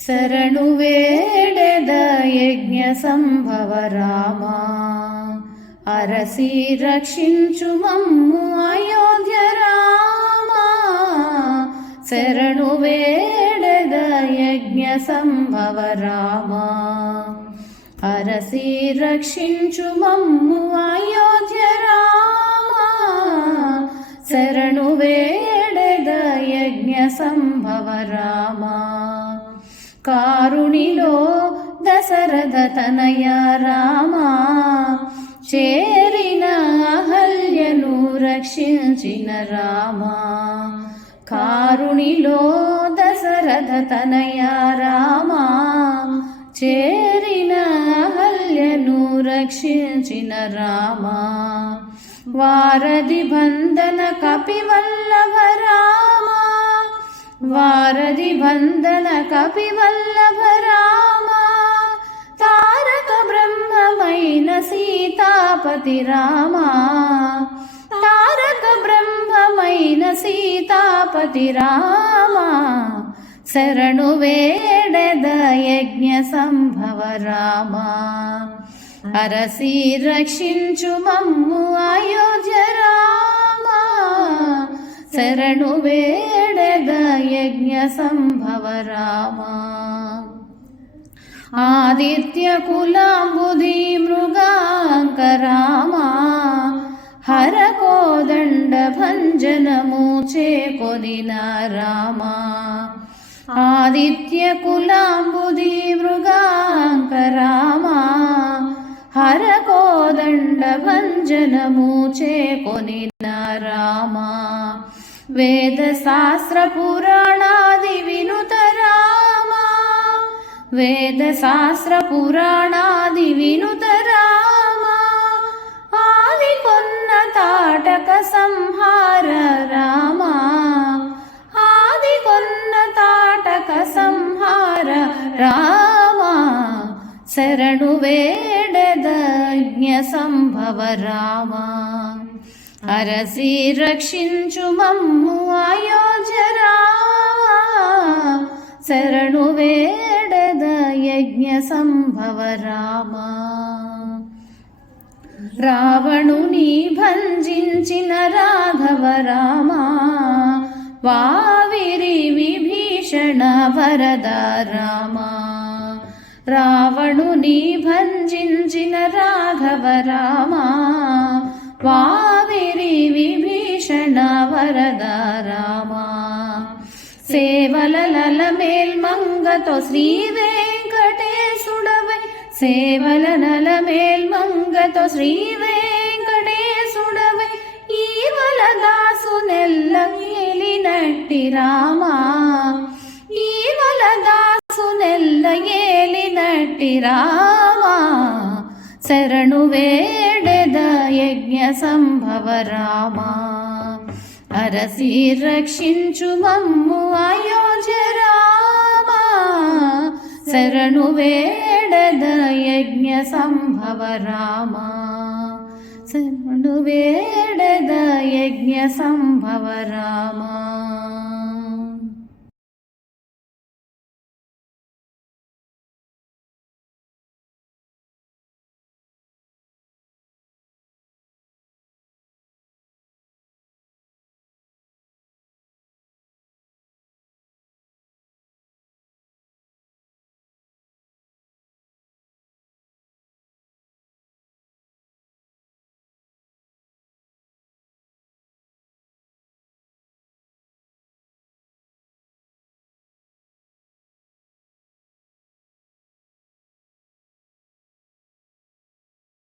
శరణు వేడెద యజ్ఞ సంభవ రామ అరసి రక్షించు మమ్ము అయోధ్య రామ శరణు వేడెద యజ్ఞ సంభవ రామ అరసి రక్షించు మమ్ము అయోధ్య రామ శరణు వేడెద యజ్ఞ సంభవ రామ కారుణిలో దశరథ తనయ రామ చేరిన అహల్యను రక్షించిన రామ కారుణిలో దశరథ తనయ రామ చేరిన అహల్యను రక్షించిన రామ వారధి బంధన కపివల్లభ రామ వారధి బంధన కపివల్లభ రామ తారక బ్రహ్మమైన సీతాపతి రామ తారక బ్రహ్మమైన సీతాపతి రామ శరణు వేడెద యజ్ఞ సంభవ రామ అరసి రక్షించు మమ్ము అయోధ్య రామ శరణు వేడెద యజ్ఞ సంభవ రామ ఆదిత్య కులాంబుధి మృగాంక రామ హర కోదండ భంజనము చేకొనిన రామ ఆదిత్య కులాంబుధి మృగాంక రామ హర కోదండ భంజనము చేకొనిన రామ వేద శాస్త్ర పురాణాది వినుత రామ వేద శాస్త్ర పురాణాది వినుత రామ ఆది కొన్న తాటక సంహార రామ ఆది కొన్న తాటక సంహార రామ శరణు వేడెద యజ్ఞ సంభవ రామ అరసి రక్షించు మమ్ము అయోధ్య రామ శరణు వేడెద యజ్ఞ సంభవ రామ రావణుని భంజించిన రాఘవ రామ వావిరి విభీషణ వరద రామ రావణుని భంజించిన రాఘవ రామ వావిరి విభీషణ వరద రామ సేవలల మేల్మంగతో శ్రీ వెంకటేశుడవై సేవలల మేల్మంగతో శ్రీ వెంకటేశుడవై ఈవల దాసునెల్ల ఏలినట్టి రామ ఈవల దాసునెల్ల ఏలినట్టి రామ శరణు వేడెద యజ్ఞ సంభవ రామ అరసి రక్షించు మమ్ము అయోధ్య రామ శరణు వేడెద యజ్ఞ సంభవ రామ శరణు వేడెద యజ్ఞ సంభవ రామ